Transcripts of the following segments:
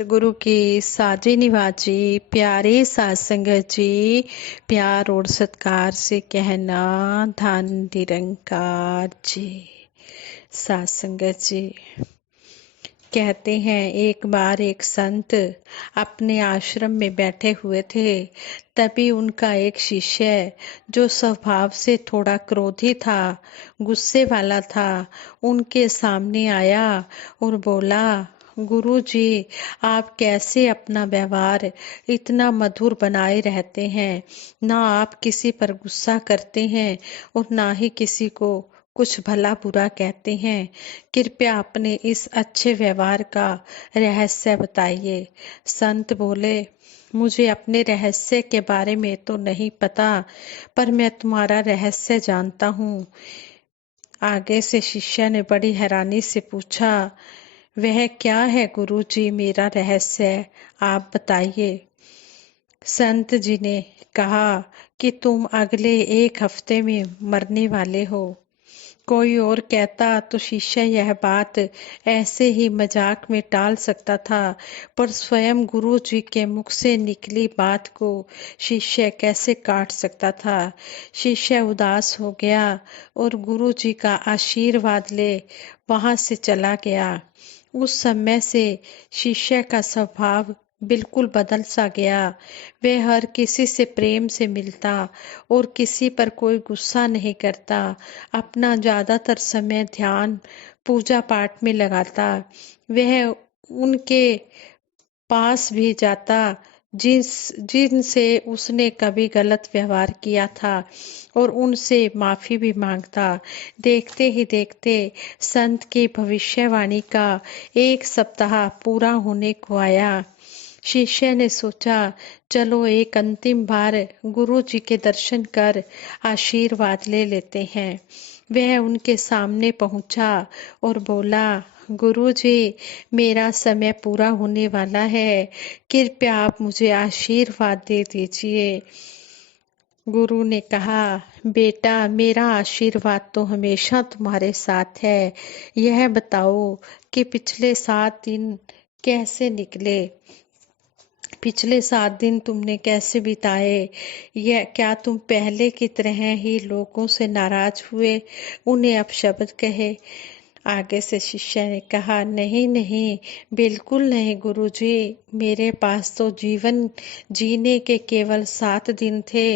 सतगुरु की साजी निवाजी प्यारे साध संगत जी, प्यार और सत्कार से कहना धन निरंकार जी। साध संगत जी कहते हैं, एक बार एक संत अपने आश्रम में बैठे हुए थे। तभी उनका एक शिष्य, जो स्वभाव से थोड़ा क्रोधी था, गुस्से वाला था, उनके सामने आया और बोला, गुरु जी, आप कैसे अपना व्यवहार इतना मधुर बनाए रहते हैं। ना आप किसी पर गुस्सा करते हैं और ना ही किसी को कुछ भला बुरा कहते हैं। कृपया अपने इस अच्छे व्यवहार का रहस्य बताइए। संत बोले, मुझे अपने रहस्य के बारे में तो नहीं पता, पर मैं तुम्हारा रहस्य जानता हूँ। आगे से शिष्य ने बड़ी हैरानी से पूछा, वह क्या है गुरुजी, मेरा रहस्य आप बताइए। संत जी ने कहा कि तुम अगले एक हफ्ते में मरने वाले हो। कोई और कहता तो शिष्य यह बात ऐसे ही मजाक में टाल सकता था, पर स्वयं गुरु जी के मुख से निकली बात को शिष्य कैसे काट सकता था। शिष्य उदास हो गया और गुरु जी का आशीर्वाद ले वहां से चला गया। उस समय से शिष्य का स्वभाव बिल्कुल बदल सा गया। वह हर किसी से प्रेम से मिलता और किसी पर कोई गुस्सा नहीं करता। अपना ज्यादातर समय ध्यान पूजा पाठ में लगाता। वह उनके पास भी जाता जिनसे उसने कभी गलत व्यवहार किया था और उनसे माफी भी मांगता। देखते ही देखते संत की भविष्यवाणी का एक सप्ताह पूरा होने को आया। शिष्य ने सोचा, चलो एक अंतिम बार गुरु जी के दर्शन कर आशीर्वाद ले लेते हैं। वह उनके सामने पहुंचा और बोला, गुरु जी, मेरा समय पूरा होने वाला है, कृपया आप मुझे आशीर्वाद दे दीजिए। गुरु ने कहा, बेटा, मेरा आशीर्वाद तो हमेशा तुम्हारे साथ है। यह बताओ कि पिछले 7 दिन कैसे निकले। पिछले 7 दिन तुमने कैसे बिताए। यह क्या तुम पहले की तरह ही लोगों से नाराज हुए, उन्हें अपशब्द कहे। आगे से शिष्य ने कहा, नहीं नहीं, बिल्कुल नहीं गुरुजी, मेरे पास तो जीवन जीने के केवल 7 दिन थे।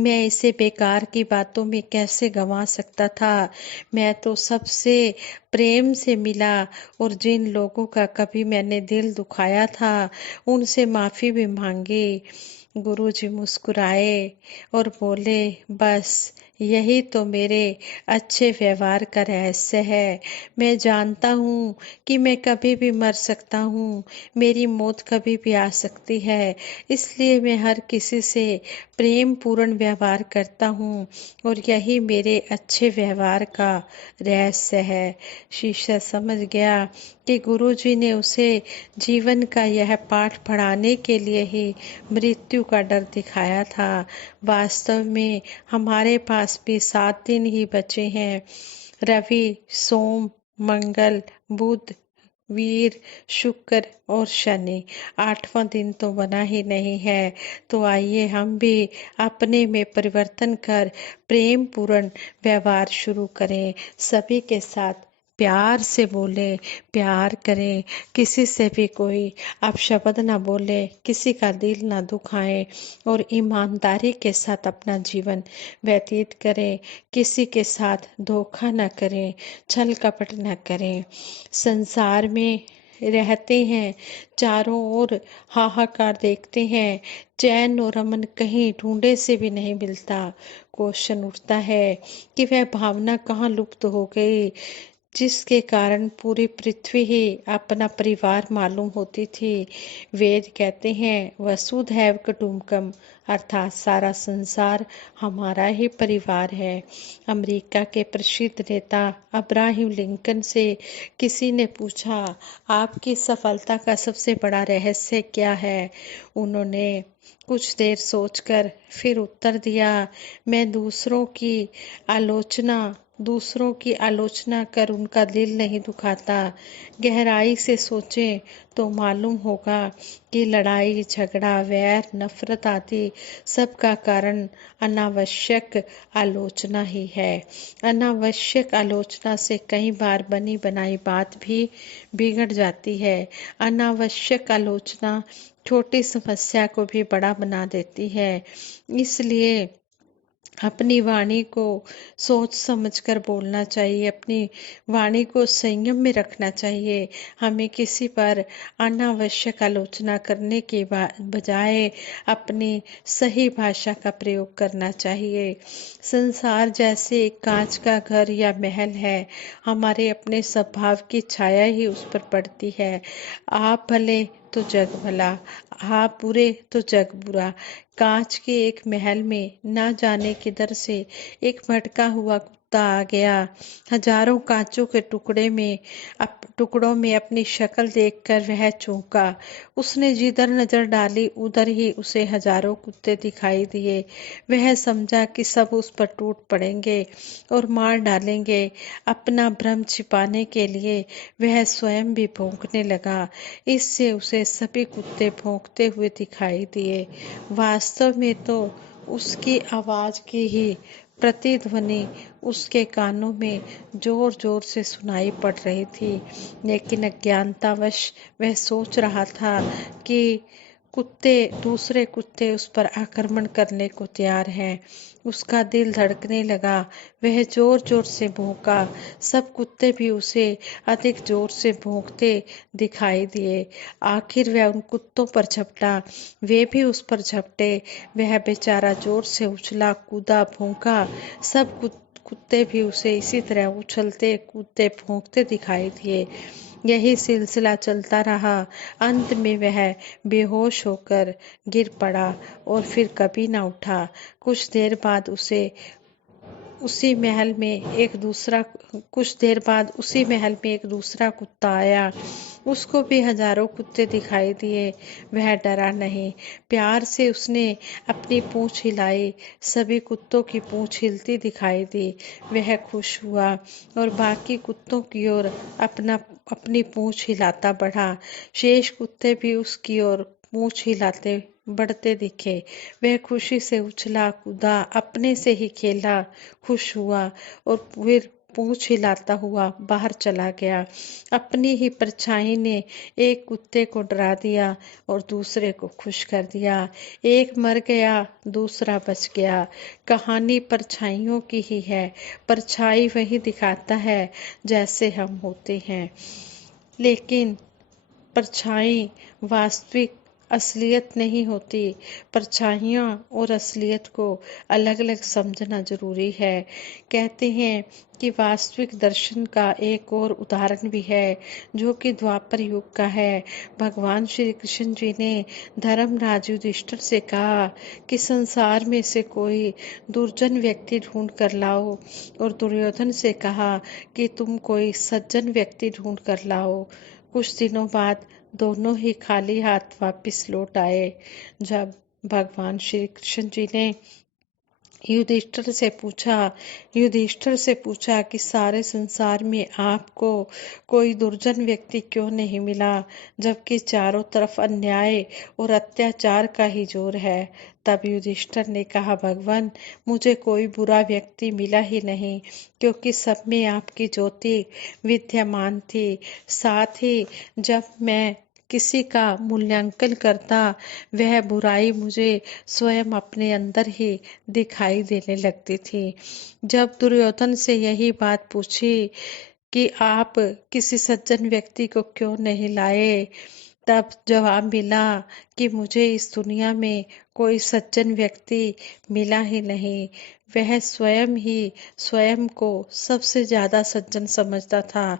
मैं इसे बेकार की बातों में कैसे गंवा सकता था। मैं तो सबसे प्रेम से मिला और जिन लोगों का कभी मैंने दिल दुखाया था, उनसे माफी भी मांगी। गुरुजी मुस्कुराए और बोले, बस यही तो मेरे अच्छे व्यवहार का रहस्य है। मैं जानता हूँ कि मैं कभी भी मर सकता हूँ, मेरी मौत कभी भी आ सकती है, इसलिए मैं हर किसी से प्रेम पूर्ण व्यवहार करता हूँ और यही मेरे अच्छे व्यवहार का रहस्य है। शिष्य समझ गया कि गुरुजी ने उसे जीवन का यह पाठ पढ़ाने के लिए ही मृत्यु का डर दिखाया था। वास्तव में हमारे पास भी 7 दिन ही बचे हैं। रवि, सोम, मंगल, बुध, वीर, शुक्र और शनि, 8वां दिन तो बना ही नहीं है। तो आइए हम भी अपने में परिवर्तन कर प्रेम पूर्ण व्यवहार शुरू करें। सभी के साथ प्यार से बोले, प्यार करें, किसी से भी कोई अपशब्द ना बोले, किसी का दिल ना दुखाएं और ईमानदारी के साथ अपना जीवन व्यतीत करें। किसी के साथ धोखा ना करें, छल कपट ना करें। संसार में रहते हैं, चारों ओर हाहाकार देखते हैं, चैन और अमन कहीं ढूंढे से भी नहीं मिलता। क्वेश्चन उठता है कि वह भावना कहाँ लुप्त हो गई, जिसके कारण पूरी पृथ्वी ही अपना परिवार मालूम होती थी। वेद कहते हैं, वसुधैव कुटुंबकम, अर्थात सारा संसार हमारा ही परिवार है। अमेरिका के प्रसिद्ध नेता अब्राहम लिंकन से किसी ने पूछा, आपकी सफलता का सबसे बड़ा रहस्य क्या है। उन्होंने कुछ देर सोचकर फिर उत्तर दिया, मैं दूसरों की आलोचना दूसरों की आलोचना कर उनका दिल नहीं दुखाता। गहराई से सोचें तो मालूम होगा कि लड़ाई झगड़ा वैर नफरत आदि सबका कारण अनावश्यक आलोचना ही है। अनावश्यक आलोचना से कई बार बनी बनाई बात भी बिगड़ जाती है। अनावश्यक आलोचना छोटी समस्या को भी बड़ा बना देती है। इसलिए अपनी वाणी को सोच समझकर बोलना चाहिए, अपनी वाणी को संयम में रखना चाहिए। हमें किसी पर अनावश्यक आलोचना करने के बजाय अपनी सही भाषा का प्रयोग करना चाहिए। संसार जैसे एक कांच का घर या महल है, हमारे अपने स्वभाव की छाया ही उस पर पड़ती है। आप भले तो जग भला, आप बुरे तो जग बुरा। कांच के एक महल में ना जाने किधर से एक भटका हुआ कुत्ता आ गया। हजारों कांचों के टुकड़ों में अपनी शक्ल देखकर वह चौंका। उसने जिधर नजर डाली उधर ही उसे हजारों कुत्ते दिखाई दिए। वह समझा कि सब उस पर टूट पड़ेंगे और मार डालेंगे। अपना भ्रम छिपाने के लिए वह स्वयं भी भौंकने लगा। इससे उसे सभी कुत्ते भौंकते हुए दिखाई दिए। वास्तव में तो उसकी आवाज की ही प्रतिध्वनि उसके कानों में जोर जोर से सुनाई पड़ रही थी, लेकिन अज्ञानतावश वह सोच रहा था कि दूसरे कुत्ते उस पर आक्रमण करने को तैयार हैं। उसका दिल धड़कने लगा। वह जोर जोर से भौंका। सब कुत्ते भी उसे अधिक जोर से भौंकते दिखाई दिए। आखिर वह उन कुत्तों पर झपटा। वे भी उस पर झपटे। वह बेचारा जोर से उछला, कूदा, भौंका। सब कुत्ते भी उसे इसी तरह उछलते कूदते भौंकते दिखाई दिए। यही सिलसिला चलता रहा। अंत में वह बेहोश होकर गिर पड़ा और फिर कभी न उठा। कुछ देर बाद उसी महल में एक दूसरा कुत्ता आया। उसको भी हजारों कुत्ते दिखाई दिए। वह डरा नहीं। प्यार से उसने अपनी पूंछ हिलाई। सभी कुत्तों की पूंछ हिलती दिखाई दी। वह खुश हुआ और बाकी कुत्तों की ओर अपनी पूंछ हिलाता बढ़ा। शेष कुत्ते भी उसकी ओर पूंछ हिलाते बढ़ते दिखे। वह खुशी से उछला कूदा, अपने से ही खेला, खुश हुआ और फिर पूंछ हिलाता हुआ बाहर चला गया। अपनी ही परछाई ने एक कुत्ते को डरा दिया और दूसरे को खुश कर दिया। एक मर गया, दूसरा बच गया। कहानी परछाइयों की ही है। परछाई वही दिखाता है जैसे हम होते हैं, लेकिन परछाई वास्तविक असलियत नहीं होती। परछाइयाँ और असलियत को अलग अलग समझना जरूरी है। कहते हैं कि वास्तविक दर्शन का एक और उदाहरण भी है, जो कि द्वापर युग का है। भगवान श्री कृष्ण जी ने धर्मराज युधिष्ठिर से कहा कि संसार में से कोई दुर्जन व्यक्ति ढूंढ कर लाओ, और दुर्योधन से कहा कि तुम कोई सज्जन व्यक्ति ढूंढ कर लाओ। कुछ दिनों बाद दोनों ही खाली हाथ वापस लौट आए। जब भगवान श्री कृष्ण जी ने युधिष्ठिर से पूछा कि सारे संसार में आपको कोई दुर्जन व्यक्ति क्यों नहीं मिला, जबकि चारों तरफ अन्याय और अत्याचार का ही जोर है। तब युधिष्ठिर ने कहा, भगवान, मुझे कोई बुरा व्यक्ति मिला ही नहीं, क्योंकि सब में आपकी ज्योति विद्यमान थी। साथ ही जब मैं किसी का मूल्यांकन करता, वह बुराई मुझे स्वयं अपने अंदर ही दिखाई देने लगती थी। जब दुर्योधन से यही बात पूछी कि आप किसी सज्जन व्यक्ति को क्यों नहीं लाए, तब जवाब मिला कि मुझे इस दुनिया में कोई सज्जन व्यक्ति मिला ही नहीं। वह स्वयं को सबसे ज्यादा सज्जन समझता था।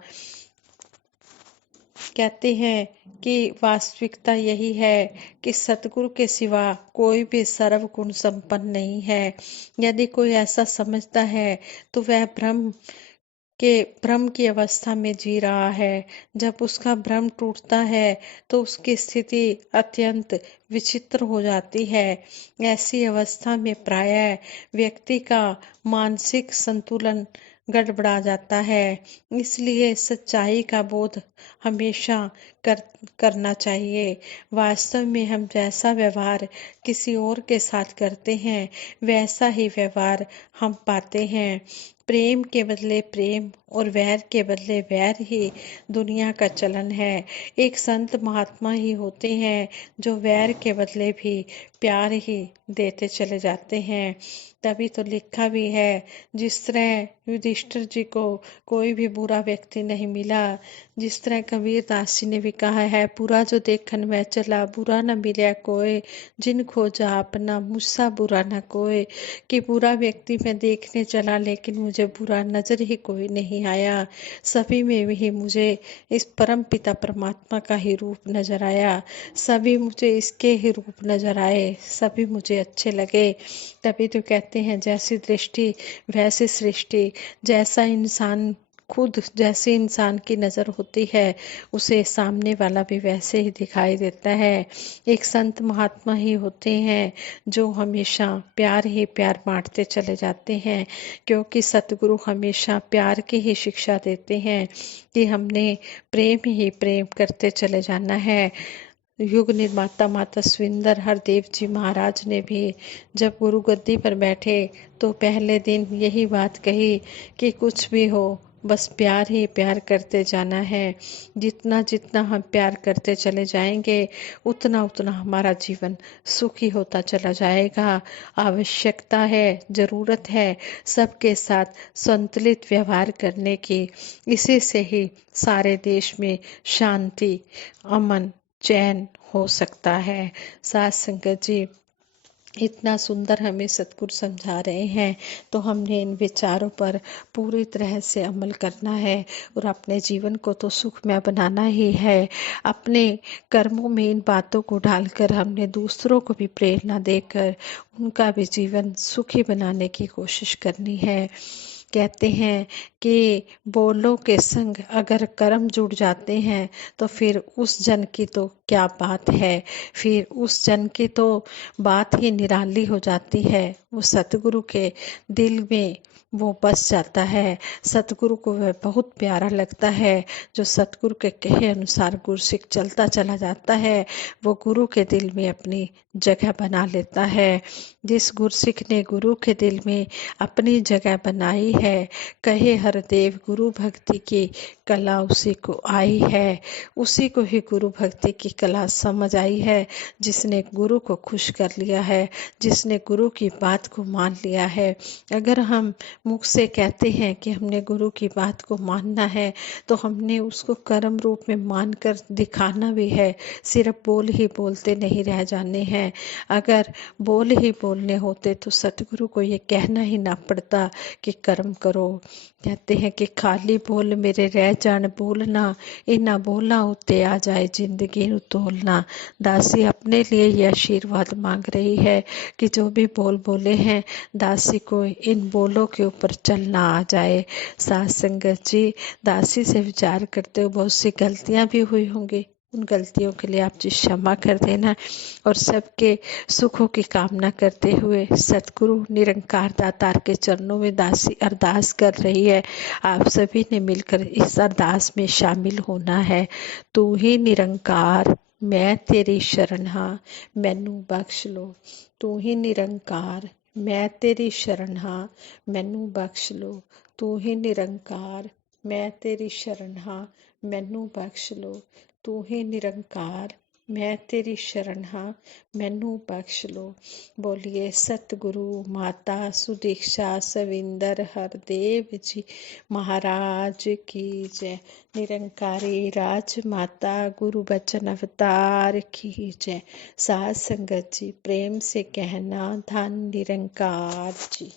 कहते हैं कि वास्तविकता यही है कि सतगुरु के सिवा कोई भी सर्वगुण संपन्न नहीं है। यदि कोई ऐसा समझता है तो वह भ्रम की अवस्था में जी रहा है। जब उसका भ्रम टूटता है तो उसकी स्थिति अत्यंत विचित्र हो जाती है। ऐसी अवस्था में प्रायः व्यक्ति का मानसिक संतुलन गड़बड़ा जाता है। इसलिए सच्चाई का बोध हमेशा कर करना चाहिए। वास्तव में हम जैसा व्यवहार किसी और के साथ करते हैं, वैसा ही व्यवहार हम पाते हैं। प्रेम के बदले प्रेम और वैर के बदले वैर ही दुनिया का चलन है। एक संत महात्मा ही होते हैं जो वैर के बदले भी प्यार ही देते चले जाते हैं। तभी तो लिखा भी है, जिस तरह युधिष्ठिर जी को कोई भी बुरा व्यक्ति नहीं मिला, जिस तरह कबीर दास जी ने भी कहा है, बुरा जो देखन में चला बुरा न मिला कोई, जिन खोजा अपना मुझसा बुरा न कोई। कि बुरा व्यक्ति मैं देखने चला लेकिन मुझे बुरा नजर ही कोई नहीं आया। सभी में भी मुझे इस परम पिता परमात्मा का ही रूप नजर आया। सभी मुझे इसके ही रूप नजर आए, सभी मुझे अच्छे लगे। तभी तो कहते हैं, जैसी दृष्टि वैसी सृष्टि। जैसा इंसान खुद जैसे इंसान की नज़र होती है, उसे सामने वाला भी वैसे ही दिखाई देता है। एक संत महात्मा ही होते हैं जो हमेशा प्यार ही प्यार बांटते चले जाते हैं, क्योंकि सतगुरु हमेशा प्यार की ही शिक्षा देते हैं कि हमने प्रेम ही प्रेम करते चले जाना है। युग निर्माता माता सुंदर हरदेव जी महाराज ने भी जब गुरु गद्दी पर बैठे तो पहले दिन यही बात कही कि कुछ भी हो बस प्यार ही प्यार करते जाना है। जितना जितना हम प्यार करते चले जाएंगे, उतना उतना हमारा जीवन सुखी होता चला जाएगा। आवश्यकता है, जरूरत है सबके साथ संतुलित व्यवहार करने की। इसी से ही सारे देश में शांति, अमन, चैन हो सकता है। साथ संगत जी, इतना सुंदर हमें सतगुरु समझा रहे हैं, तो हमने इन विचारों पर पूरी तरह से अमल करना है और अपने जीवन को तो सुखमय बनाना ही है। अपने कर्मों में इन बातों को डालकर हमने दूसरों को भी प्रेरणा देकर उनका भी जीवन सुखी बनाने की कोशिश करनी है। कहते हैं कि बोलों के संग अगर कर्म जुड़ जाते हैं तो फिर उस जन की तो क्या बात है, फिर उस जन की तो बात ही निराली हो जाती है। वो सतगुरु के दिल में वो बस जाता है। सतगुरु को वह बहुत प्यारा लगता है। जो सतगुरु के कहे अनुसार गुरसिख चलता चला जाता है, वो गुरु के दिल में अपनी जगह बना लेता है। जिस गुरसिख ने गुरु के दिल में अपनी जगह बनाई है, कहे हरदेव गुरु भक्ति की कला उसी को आई है। उसी को ही गुरु भक्ति की कला समझ आई है, जिसने गुरु को खुश कर लिया है, जिसने गुरु की बात को मान लिया है। अगर हम मुख से कहते हैं कि हमने गुरु की बात को मानना है, तो हमने उसको कर्म रूप में मानकर दिखाना भी है। सिर्फ बोल ही बोलते नहीं रह जाने हैं। अगर बोल ही बोलने होते तो सतगुरु को ये कहना ही ना पड़ता कि कर्म करो। कहते हैं कि खाली बोल मेरे रह जान बोलना, इना बोला उत्ते आ जाए जिंदगी नु तोलना। दासी अपने लिए ये आशीर्वाद मांग रही है कि जो भी बोल बोले हैं, दासी को इन बोलों के ऊपर चलना आ जाए। साथ संगत जी, दासी से विचार करते हुए बहुत सी गलतियां भी हुई होंगी, उन गलतियों के लिए आप जी क्षमा कर देना। और सबके सुखों की कामना करते हुए सतगुरु निरंकार दातार के चरणों में दासी अरदास कर रही है। आप सभी ने मिलकर इस अरदास में शामिल होना है। तू ही निरंकार मैं तेरी शरण हाँ, मैनू बख्श लो। तू ही निरंकार मैं तेरी शरण हाँ, मैनू बख्श लो। तू ही निरंकार मैं तेरी शरण हाँ, मैनू बख्श लो। तू ही निरंकार मैं तेरी शरण हाँ, मैनू बख्श लो। बोलिए सतगुरु माता सुदीक्षा सविंदर हरदेव जी महाराज की जय। निरंकारी राज माता गुरु बचन अवतार की जय। साथ संगत जी, प्रेम से कहना धन निरंकार जी।